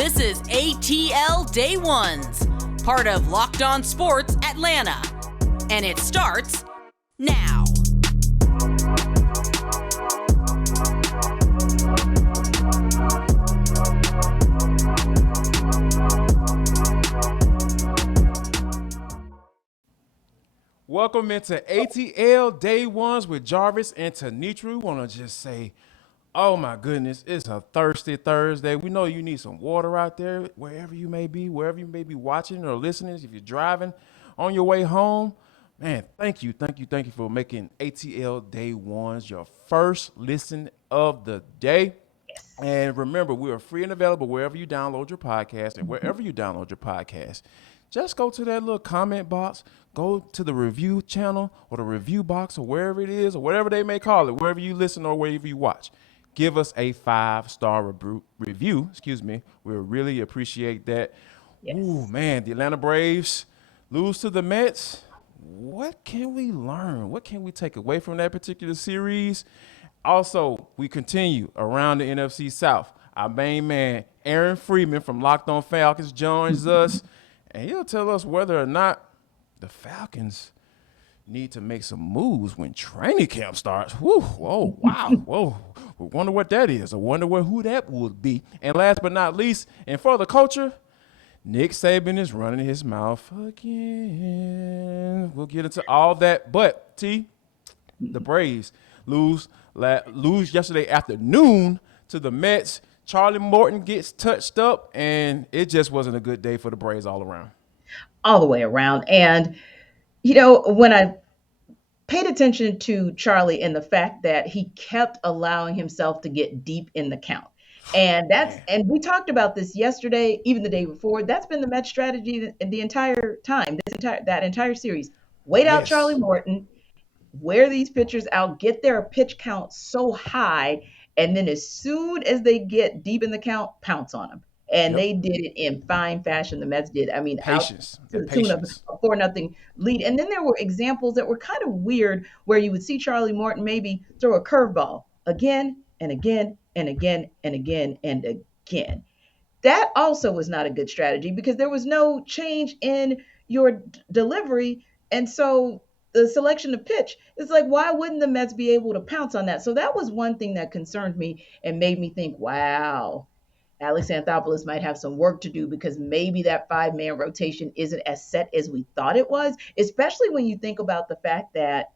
This is ATL Day Ones, part of Locked On Sports Atlanta. And it starts now. Welcome into ATL Day Ones with Jarvis and Tenitra. We want to just say, oh my goodness, it's a thirsty Thursday. We know you need some water out there, wherever you may be watching or listening. If you're driving on your way home, man, thank you for making ATL Day Ones your first listen of the day. Yes. And remember, we are free and available wherever you download your podcast, and wherever you download your podcast, just go to that little comment box, go to the review channel or the review box or wherever it is or whatever they may call it, wherever you listen or wherever you watch. Give us a 5-star review. We'll really appreciate that. Yes. Ooh, man, the Atlanta Braves lose to the Mets. What can we learn? What can we take away from that particular series? Also, we continue around the NFC South. Our main man, Aaron Freeman from Locked On Falcons, joins us, and he'll tell us whether or not the Falcons need to make some moves when training camp starts. Whew, whoa, wow, whoa. We wonder what that is. I wonder who that would be. And last but not least, and for the culture, Nick Saban is running his mouth again. We'll get into all that. But, T, the Braves lose yesterday afternoon to the Mets. Charlie Morton gets touched up, and it just wasn't a good day for the Braves all around. All the way around. And, you know, when I paid attention to Charlie and the fact that he kept allowing himself to get deep in the count. And and we talked about this yesterday, even the day before. That's been the Mets strategy the entire time, that entire series. Wait out Charlie Morton, wear these pitchers out, get their pitch count so high, and then as soon as they get deep in the count, pounce on them. And they did it in fine fashion. The Mets did. I mean, patience. Out to the tune of a 4-0 lead. And then there were examples that were kind of weird where you would see Charlie Morton maybe throw a curveball again and again and again and again and again. That also was not a good strategy because there was no change in your delivery. And so the selection of pitch, it's like, why wouldn't the Mets be able to pounce on that? So that was one thing that concerned me and made me think, wow, Alex Anthopoulos might have some work to do because maybe that 5-man rotation isn't as set as we thought it was, especially when you think about the fact that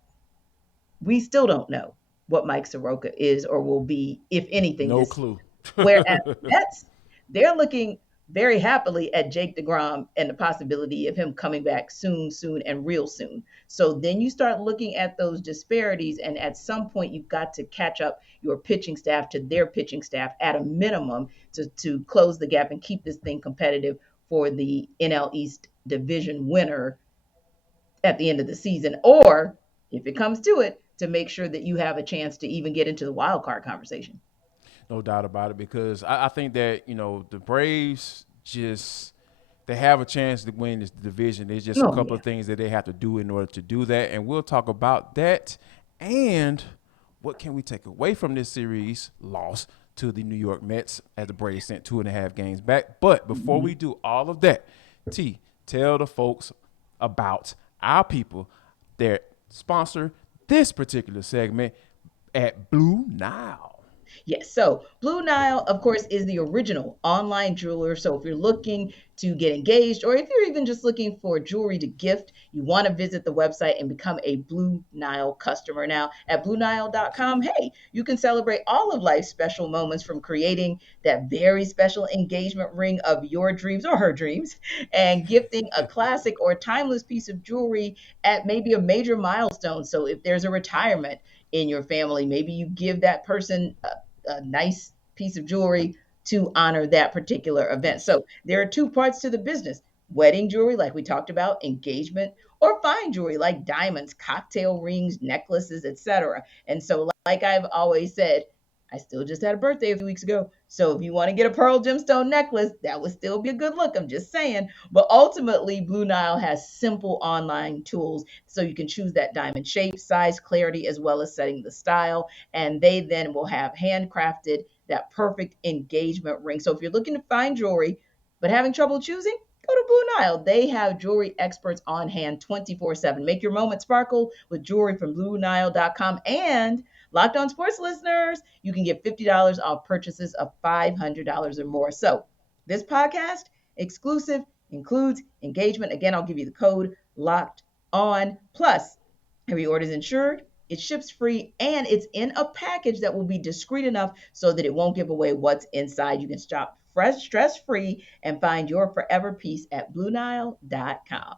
we still don't know what Mike Soroka is or will be, if anything. No clue. Whereas Mets, they're looking very happily at Jake DeGrom and the possibility of him coming back soon, and real soon. So then you start looking at those disparities, and at some point you've got to catch up your pitching staff to their pitching staff at a minimum to close the gap and keep this thing competitive for the NL East division winner at the end of the season. Or if it comes to it, to make sure that you have a chance to even get into the wild card conversation. No doubt about it, because I think that, the Braves they have a chance to win this division. There's just a couple of things that they have to do in order to do that, and we'll talk about that. And what can we take away from this series loss to the New York Mets as the Braves sent 2.5 games back? But before we do all of that, T, tell the folks about our people that sponsor this particular segment at Blue Nile. Yes. So Blue Nile, of course, is the original online jeweler. So if you're looking to get engaged, or if you're even just looking for jewelry to gift, you want to visit the website and become a Blue Nile customer. Now at BlueNile.com, hey, you can celebrate all of life's special moments, from creating that very special engagement ring of your dreams or her dreams, and gifting a classic or timeless piece of jewelry at maybe a major milestone. So if there's a retirement in your family, maybe you give that person a nice piece of jewelry to honor that particular event. So there are two parts to the business: wedding jewelry, like we talked about, engagement, or fine jewelry like diamonds, cocktail rings, necklaces, etc. And so, like I've always said, I still just had a birthday a few weeks ago. So if you want to get a pearl gemstone necklace, that would still be a good look. I'm just saying. But ultimately, Blue Nile has simple online tools so you can choose that diamond shape, size, clarity, as well as setting the style. And they then will have handcrafted that perfect engagement ring. So if you're looking to find jewelry but having trouble choosing, go to Blue Nile. They have jewelry experts on hand 24/7. Make your moment sparkle with jewelry from BlueNile.com. And Locked On Sports listeners, you can get $50 off purchases of $500 or more. So this podcast exclusive includes engagement. Again, I'll give you the code Locked On. Plus, every order is insured, it ships free, and it's in a package that will be discreet enough so that it won't give away what's inside. You can shop fresh, stress-free, and find your forever piece at BlueNile.com.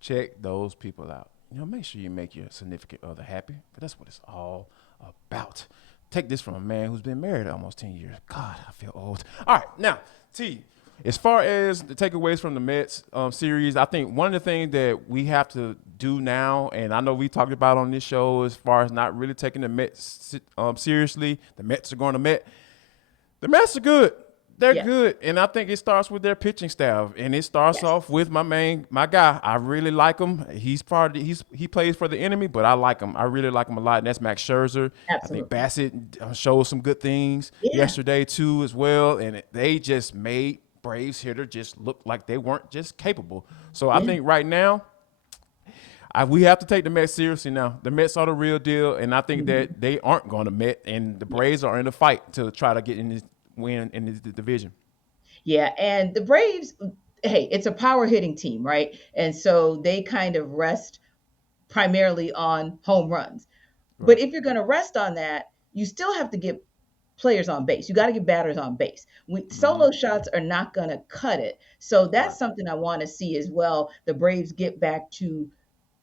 Check those people out. Make sure you make your significant other happy. But that's what it's all about. Take this from a man who's been married almost 10 years. God, I feel old. All right, now, T, as far as the takeaways from the Mets series, I think one of the things that we have to do now, and I know we talked about on this show as far as not really taking the Mets seriously. The Mets are going to Met. The Mets are good. They're good, and I think it starts with their pitching staff, and it starts off with my guy. I really like him. He plays for the enemy, but I like him. I really like him a lot, and that's Max Scherzer. Absolutely. I think Bassett showed some good things yesterday too as well, and they just made Braves hitter just look like they weren't just capable. So I think right now, we have to take the Mets seriously now. The Mets are the real deal, and I think that they aren't going to Met, and the Braves are in the fight to try to get in this win in the division. Yeah, and the Braves, hey, it's a power hitting team, right? And so they kind of rest primarily on home runs. Right. But if you're going to rest on that, you still have to get players on base. You got to get batters on base. Solo shots are not going to cut it. So that's something I want to see as well. The Braves get back to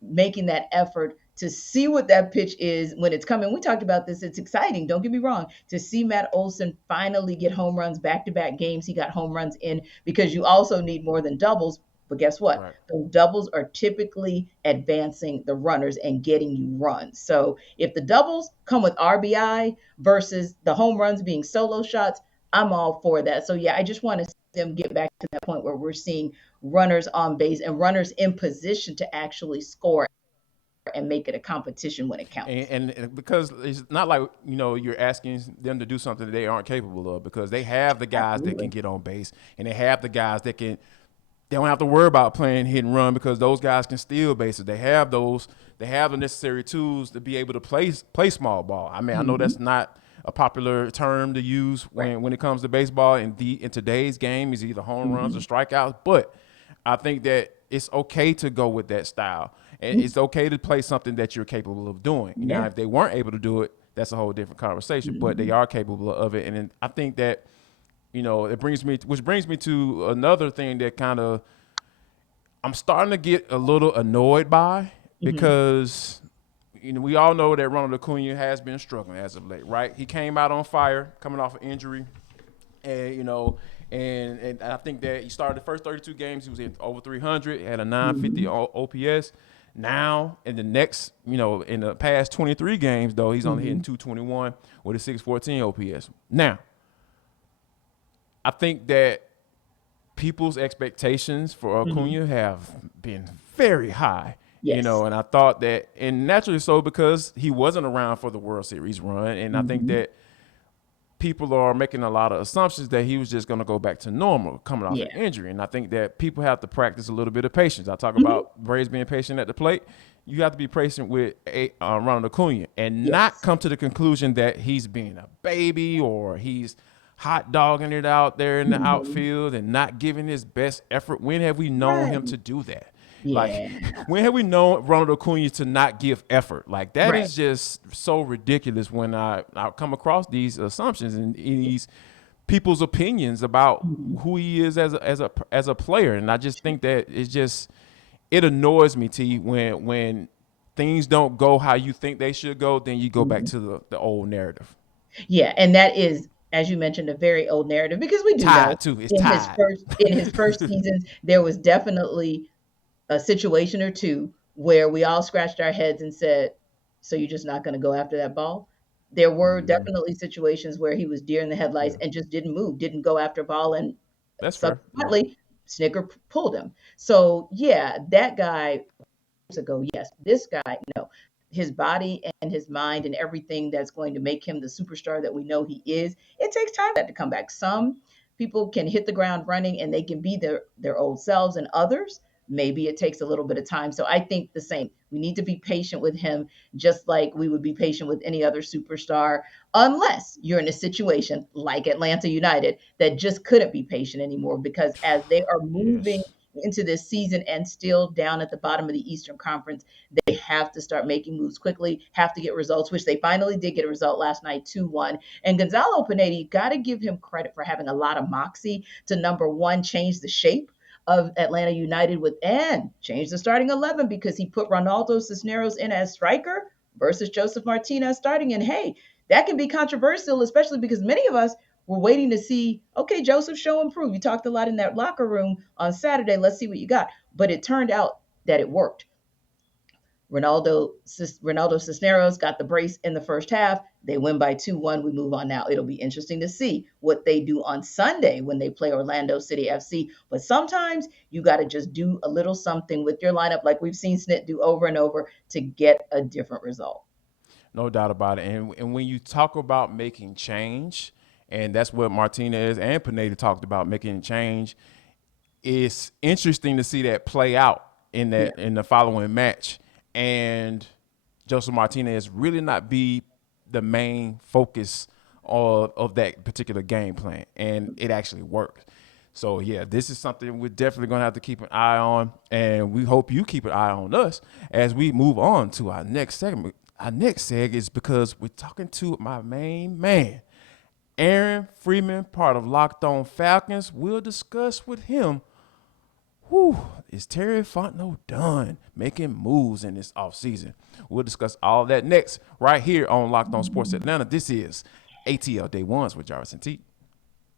making that effort to see what that pitch is when it's coming. We talked about this. It's exciting. Don't get me wrong. To see Matt Olson finally get home runs, back-to-back games, he got home runs in, because you also need more than doubles. But guess what? Right. Those doubles are typically advancing the runners and getting you runs. So if the doubles come with RBI versus the home runs being solo shots, I'm all for that. So yeah, I just want to see them get back to that point where we're seeing runners on base and runners in position to actually score and make it a competition when it counts. And because it's not like, you're asking them to do something that they aren't capable of, because they have the guys that can get on base, and they have the guys that they don't have to worry about playing hit and run, because those guys can steal bases. They have the necessary tools to be able to play small ball. I mean, I know that's not a popular term to use when it comes to baseball. In today's game, is either home runs or strikeouts, but I think that it's okay to go with that style. And it's okay to play something that you're capable of doing. Now, if they weren't able to do it, that's a whole different conversation, but they are capable of it. And I think that, which brings me to another thing that I'm starting to get a little annoyed by, because, we all know that Ronald Acuna has been struggling as of late, right? He came out on fire coming off an injury, and, and I think that he started the first 32 games. He was at over 300, had a 950 OPS. Now, in the past 23 games, though, he's only hitting 221 with a 614 OPS. Now, I think that people's expectations for Acuna have been very high. Yes. And I thought that, and naturally so, because he wasn't around for the World Series run, and I think that people are making a lot of assumptions that he was just going to go back to normal coming off an injury. And I think that people have to practice a little bit of patience. I talk about Braves being patient at the plate. You have to be patient with Ronald Acuna and not come to the conclusion that he's being a baby or he's hot dogging it out there in the outfield and not giving his best effort. When have we known him to do that? Yeah. Like, when have we known Ronald Acuna to not give effort? Like, that is just so ridiculous when I come across these assumptions and these people's opinions about who he is as a player. And I just think that it annoys me, T, when things don't go how you think they should go, then you go back to the old narrative. Yeah, and that is, as you mentioned, a very old narrative, because we do know in his first seasons, there was definitely a situation or two where we all scratched our heads and said, so you're just not going to go after that ball? There were definitely situations where he was deer in the headlights and just didn't move, didn't go after ball, and that's subsequently Snicker pulled him. So yeah, that guy ago, yes. This guy, no. his body and his mind and everything that's going to make him the superstar that we know he is, it takes time for that to come back. Some people can hit the ground running and they can be their old selves, and others, maybe it takes a little bit of time. So I think the same. We need to be patient with him, just like we would be patient with any other superstar, unless you're in a situation like Atlanta United that just couldn't be patient anymore, because as they are moving Yes. into this season and still down at the bottom of the Eastern Conference, they have to start making moves quickly, have to get results, which they finally did get a result last night, 2-1. And Gonzalo Pineda, got to give him credit for having a lot of moxie to, number one, change the shape of Atlanta United with and change the starting 11, because he put Ronaldo Cisneros in as striker versus Josef Martinez starting. And hey, that can be controversial, especially because many of us were waiting to see, okay, Joseph, show and prove. You talked a lot in that locker room on Saturday. Let's see what you got. But it turned out that it worked. Ronaldo Cisneros got the brace in the first half. They win by 2-1. We move on now. It'll be interesting to see what they do on Sunday when they play Orlando City FC. But sometimes you got to just do a little something with your lineup, like we've seen Snit do over and over, to get a different result. No doubt about it. And when you talk about making change, and that's what Martinez and Pineda talked about, making change, it's interesting to see that play out Yeah. in the following match. And Josef Martinez really not be the main focus of that particular game plan. And it actually worked. So, yeah, this is something we're definitely going to have to keep an eye on. And we hope you keep an eye on us as we move on to our next segment. Our next seg is because we're talking to my main man, Aaron Freeman, part of Locked On Falcons. We'll discuss with him, is Terry Fontenot done making moves in this offseason? We'll discuss all that next right here on Locked On Sports Atlanta. This is ATL Day Ones with Jarvis and T.